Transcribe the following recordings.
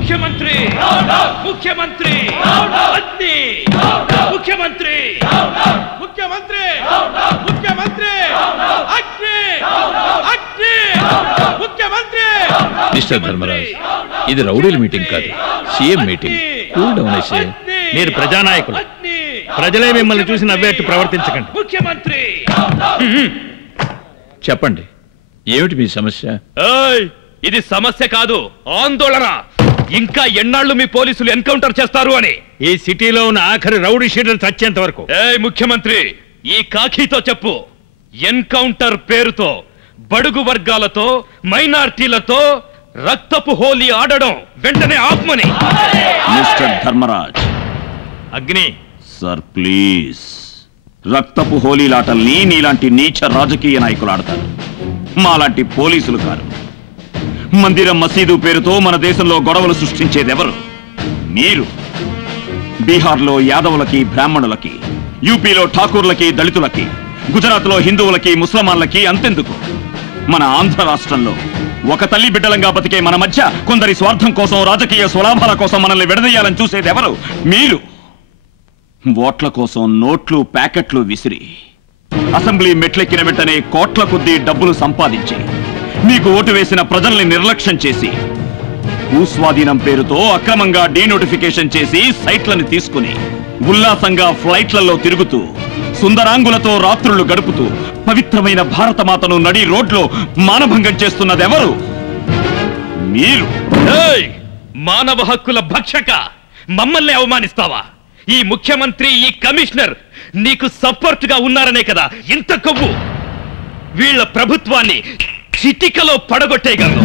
ముఖ్యమంత్రి ముఖ్యమంత్రి అగ్ని ముఖ్యమంత్రి ముఖ్యమంత్రి ముఖ్యమంత్రి అగ్ని అగ్ని ముఖ్యమంత్రి. మిస్టర్ ధర్మరాజ్, ఇది రౌడీల మీటింగ్ కాదు, సీఎం మీటింగ్. కూల్ డౌన్ అయితే. మీరు ప్రజానాయకులు, ప్రజలే మిమ్మల్ని చూసి నవ్వేట్టు ప్రవర్తించకండి. ముఖ్యమంత్రి చెప్పండి, ఏమిటి మీ సమస్య? ఇది సమస్య కాదు, ఆందోళన. ఇంకా ఎన్నాళ్ళు మీ పోలీసులు ఎన్కౌంటర్ చేస్తారు అని. ఈ సిటీలో ఉన్న ఆఖరి రౌడీ షీటర్ చచ్చేంత వరకు. ముఖ్యమంత్రి, ఈ కాఖీతో చెప్పు, ఎన్కౌంటర్ పేరుతో బడుగు వర్గాలతో మైనార్టీలతో రక్తపు హోలీ ఆడడం వెంటనే ఆపమని. మిస్టర్ ధర్మరాజ్. అగ్ని సార్ ప్లీజ్. రక్తపు హోలీలాటల్ని నీలాంటి నీచ రాజకీయ నాయకులు ఆడతారు, మాలాంటి పోలీసులు కారు. మందిరం మసీదు పేరుతో మన దేశంలో గొడవలు సృష్టించేదెవరు? మీరు. బీహార్లో యాదవులకి బ్రాహ్మణులకి, యూపీలో ఠాకూర్లకి దళితులకి, గుజరాత్లో హిందువులకి ముస్లిమాన్లకి అంతెందుకు, మన ఆంధ్ర రాష్ట్రంలో ఒక తల్లి బిడ్డలంగా బతికే మన మధ్య కొందరి స్వార్థం కోసం, రాజకీయ స్వలాభాల కోసం మనల్ని విడదీయాలని చూసేదెవరు? మీరు. ఓట్ల కోసం నోట్లు ప్యాకెట్లు విసిరి, అసెంబ్లీ మెట్లెక్కిన వెంటనే కోట్ల కొద్దీ డబ్బులు సంపాదించి, మీకు ఓటు వేసిన ప్రజల్ని నిర్లక్ష్యం చేసి, భూస్వాధీనం పేరుతో అక్రమంగా డీనోటిఫికేషన్ చేసి సైట్లను తీసుకుని ఉల్లాసంగా ఫ్లైట్లలో తిరుగుతూ, సుందరాంగులతో రాత్రులు గడుపుతూ, పవిత్రమైన భారతమాతను నడి రోడ్లో మానభంగం చేస్తున్నదెవరు? మీరు. మానవ హక్కుల భక్షక, మమ్మల్ని అవమానిస్తావా? ఈ ముఖ్యమంత్రి, ఈ కమిషనర్ నీకు సపోర్ట్ గా ఉన్నారనే కదా ఇంత కొవ్వు. వీళ్ళ ప్రభుత్వాన్ని చిటికలో పడగొట్టేయగలను.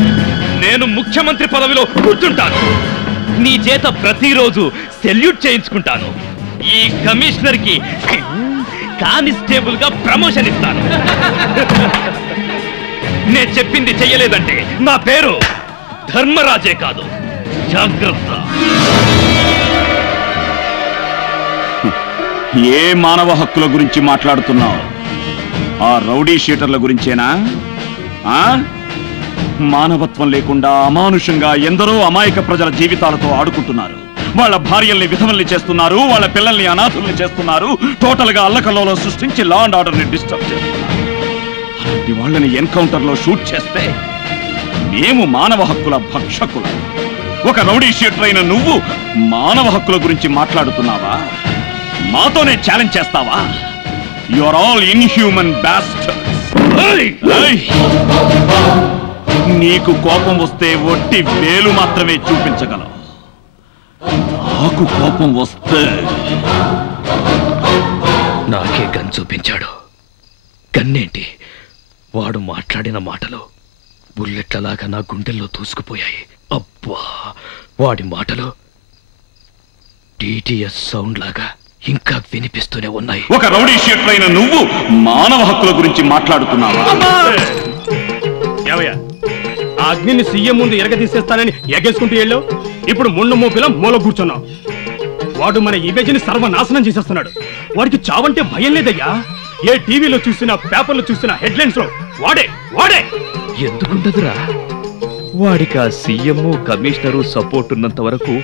నేను ముఖ్యమంత్రి పదవిలో కూర్చుంటాను, నీ చేత ప్రతిరోజు సెల్యూట్ చేయించుకుంటాను. ఈ కమిషనర్ కి కానిస్టేబుల్ గా ప్రమోషన్ ఇస్తాను. నేను చెప్పింది చెయ్యలేదంటే నా పేరు ధర్మరాజే కాదు. జాగ్రత్త. ఏ మానవ హక్కుల గురించి మాట్లాడుతున్నావు? ఆ రౌడీ షీటర్ల గురించేనా? మానవత్వం లేకుండా అమానుషంగా ఎందరో అమాయక ప్రజల జీవితాలతో ఆడుకుంటున్నారు. వాళ్ళ భార్యల్ని విధవల్ని చేస్తున్నారు, వాళ్ళ పిల్లల్ని అనాథుల్ని చేస్తున్నారు, టోటల్ గా అల్లకల్లోలం సృష్టించి లా అండ్ ఆర్డర్ ని డిస్టర్బ్ చేస్తున్నారు. అలాంటి వాళ్ళని ఎన్కౌంటర్ లో షూట్ చేస్తే మేము మానవ హక్కుల భక్షకులు. ఒక రౌడీ షీటర్ అయిన నువ్వు మానవ హక్కుల గురించి మాట్లాడుతున్నావా? మాతోనే ఛాలెంజ్ చేస్తావా? You are all inhuman bastards. నీకు కోపం వస్తే ఒట్టి వేలు మాత్రమే చూపించగలవు. నాకు కోపం వస్తే నాకే గన్ చూపించాడు. గన్నేంటి, వాడు మాట్లాడిన మాటలు బుల్లెట్లలాగా నా గుండెల్లో దూసుకుపోయాయి. అబ్బా, వాడి మాటలు టీటీఎస్ సౌండ్ లాగా ఇంకా వినిపిస్తూనే ఉన్నాయి. ఒక రౌడీ షీటర్ అయిన నువ్వు మానవ హక్కుల గురించి మాట్లాడుతున్నావా? ఆ అగ్నిని సీఎం ముందు ఎరగదీసేస్తానని ఎగేసుకుంటూ వెళ్ళావు. ఇప్పుడు ముండు మోపిలా మూల కూర్చున్నావు. వాడు మన ఇమేజ్ ని సర్వనాశనం చేసేస్తున్నాడు. వాడికి చావంటే భయం లేదయ్యా. ఏ టీవీలో చూసినా, పేపర్లో చూసినా హెడ్లైన్స్ లో వాడే వాడే. ఎందుకుంటదురా? వాడికి ఆ సీఎం కమిషనరు సపోర్ట్ ఉన్నంత వరకు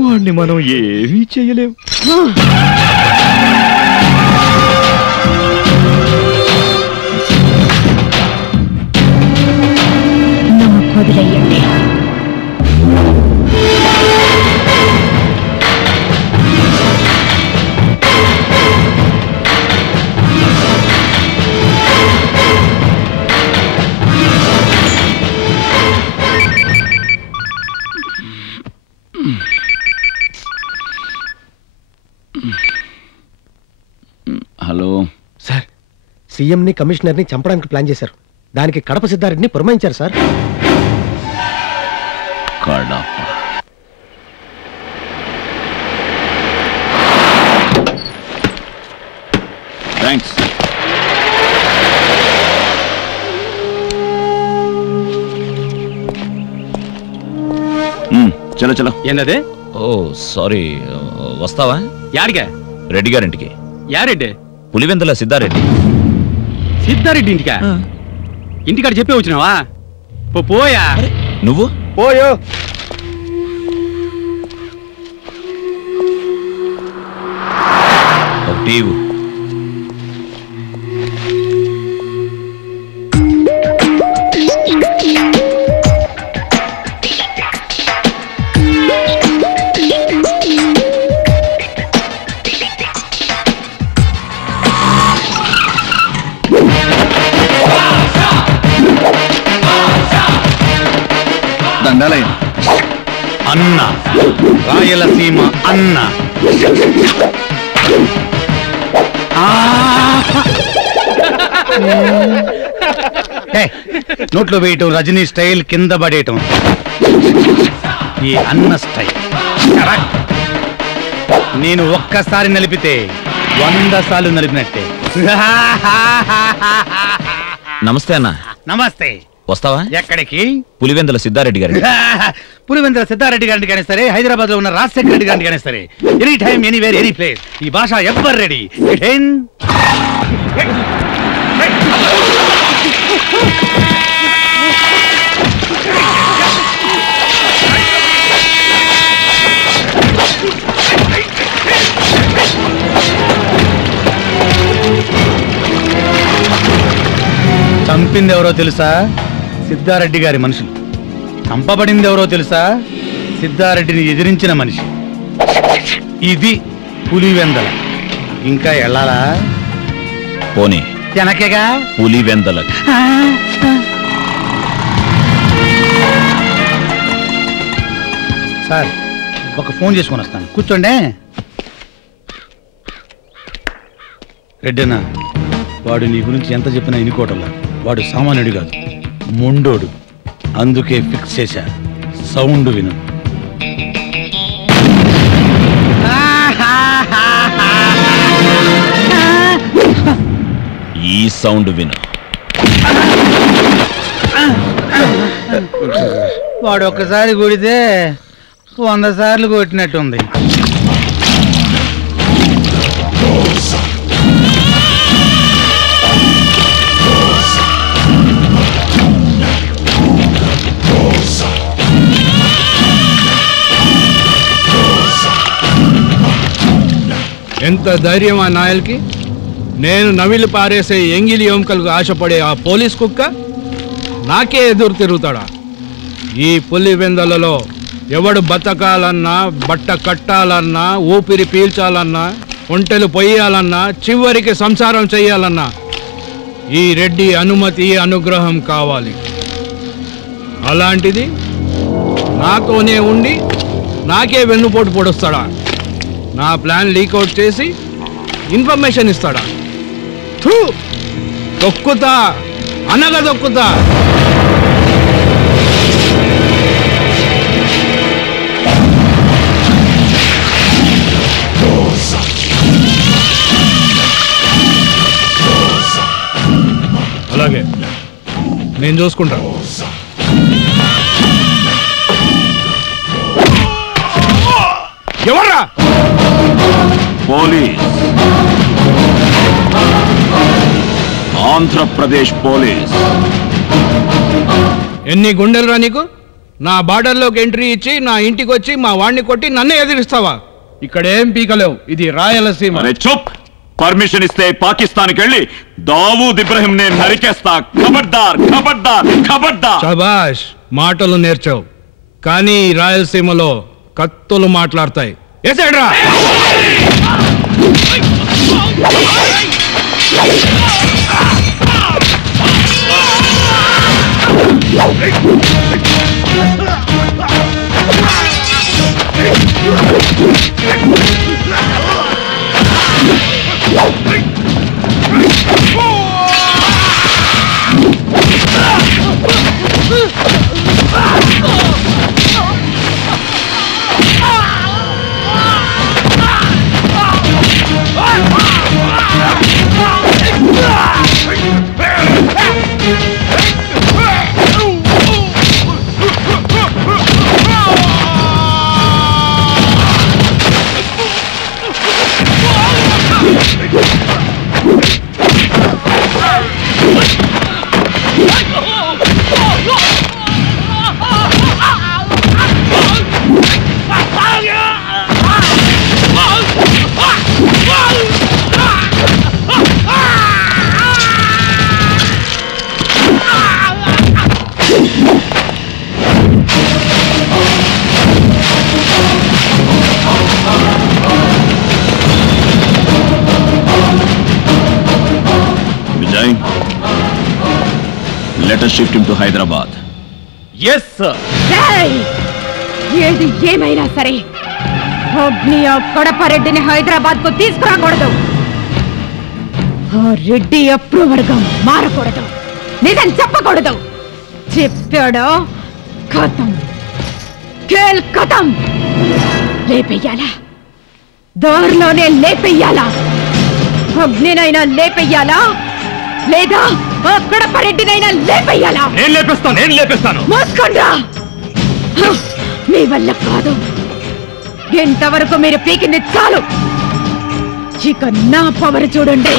వాడిని మనం ఏమీ చేయలేం. వదిలేయండి. హలో సార్, సీఎంని కమిషనర్ని చంపడానికి ప్లాన్ చేశారు. దానికి కడప సిద్ధారెడ్డిని పురమాయించారు సార్. థ్యాంక్స్. చలో చలో. ఏంటదే? ఓ సారీ, వస్తావా? యాడిగా? రెడ్డి గారింటికి. యారెడ్డి? పులివెందుల సిద్ధారెడ్డి. సిద్ధారెడ్డి ఇంటికా? ఇంటికాడ చెప్పే వచ్చినావా? పోయా. నువ్వు పోయో. ఒకటి ఇవ్వు. దండాలయ్య అన్న, రాయలసీమ అన్న. నోట్లో వేయటం రజనీ స్టైల్, కింద పడేయటం ఈ అన్న స్టైల్. నేను ఒక్కసారి నలిపితే 100 సార్లు నలిపినట్టే. నమస్తే అన్న. నమస్తే. వస్తావా? ఎక్కడికి? పులివెందుల సిద్ధారెడ్డి గారి. పులివెందుల సిద్ధారెడ్డి గారిని కానీ సరే, హైదరాబాద్ లో ఉన్న రాజశేఖర రెడ్డి గారిని కానీ సరే, any time anywhere any place. ఈ భాష ఎవ్వర్ రెడీ. చంపింది ఎవరో తెలుసా? సిద్ధారెడ్డి గారి మనుషులు. చంపబడింది ఎవరో తెలుసా? సిద్ధారెడ్డిని ఎదిరించిన మనిషి. ఇది పులివెందల. ఇంకా వెళ్ళాలా? పోనీ వెనకేగా. పులివెందల. సార్, ఒక ఫోన్ చేసుకొని వస్తాను, కూర్చోండి. రెడ్డన్నా, వాడు నీ గురించి ఎంత చెప్పినా ఇనుకోవటంలా. వాడు సామాన్యుడు కాదు, మొండోడు. అందుకే ఫిక్స్ చేశా. సౌండ్ విను. ఈ సౌండ్ విను. వాడు ఒక్కసారి కొడితే 100 సార్లు కొట్టినట్టుంది. ఎంత ధైర్యం ఆ నాయల్కి! నేను నవిలి పారేసే ఎంగిలి ఎముకలకు ఆశపడే ఆ పోలీస్ కుక్క నాకే ఎదురు తిరుగుతాడా? ఈ పులివెందలలో ఎవడు బతకాలన్నా, బట్ట కట్టాలన్నా, ఊపిరి పీల్చాలన్నా, ఒంటెలు పొయ్యాలన్నా, చివరికి సంసారం చెయ్యాలన్నా ఈ రెడ్డి అనుమతి, అనుగ్రహం కావాలి. అలాంటిది నాతోనే ఉండి నాకే వెన్నుపోటు పొడుస్తాడా? నా ప్లాన్ లీకౌట్ చేసి ఇన్ఫర్మేషన్ ఇస్తాడా? దొక్కుతా, అనగా దొక్కుతా. అలాగే నేను చూసుకుంటా. ఎవర్రా? Police, Andhra Pradesh police. ఎన్ని గుండెలురా నీకు? నా బార్డర్లోకి ఎంట్రీ ఇచ్చి నా ఇంటికి వచ్చి మా వాడిని కొట్టి నన్నే ఎదిరిస్తావా? ఇక్కడేం పీకలేవు, ఇది రాయలసీమ. అరే చూప్! పర్మిషన్ ఇస్తే పాకిస్తాన్కి వెళ్ళి దావూద్ ఇబ్రహీం నేను నరికేస్తా. ఖబర్దార్, ఖబర్దార్, ఖబర్దార్. శభాష్, మాటలు నేర్చావు. కానీ ఈ రాయలసీమలో కత్తులు మాట్లాడతాయి. ఏసేడ్రా! Let us shift him to Hyderabad. Yes sir. ఏది ఏమైనా సరే అగ్ని ఆ కడపరెడ్డిని హైదరాబాద్ కు తీసుకురాకూడదు. ఆ రెడ్డి అప్రూవర్గా మారకూడదు. నిజం చెప్పకూడదు. చెప్పాడో ఖతం, ఖేల్ ఖతం. లేపెయ్యాలా, దారిలోనే లేపెయ్యాలా. అగ్నినైనా లేపెయ్యాలా లేదా ఆ కడపరెడ్డినైనా లేపెయ్యాలా. నేను లేపేస్తాను. మోసుకొండ్రా. మీ వల్ల కాదు. ఇంతవరకు మీరు పీకింది చాలు. ఇక నా పవర్ చూడండి.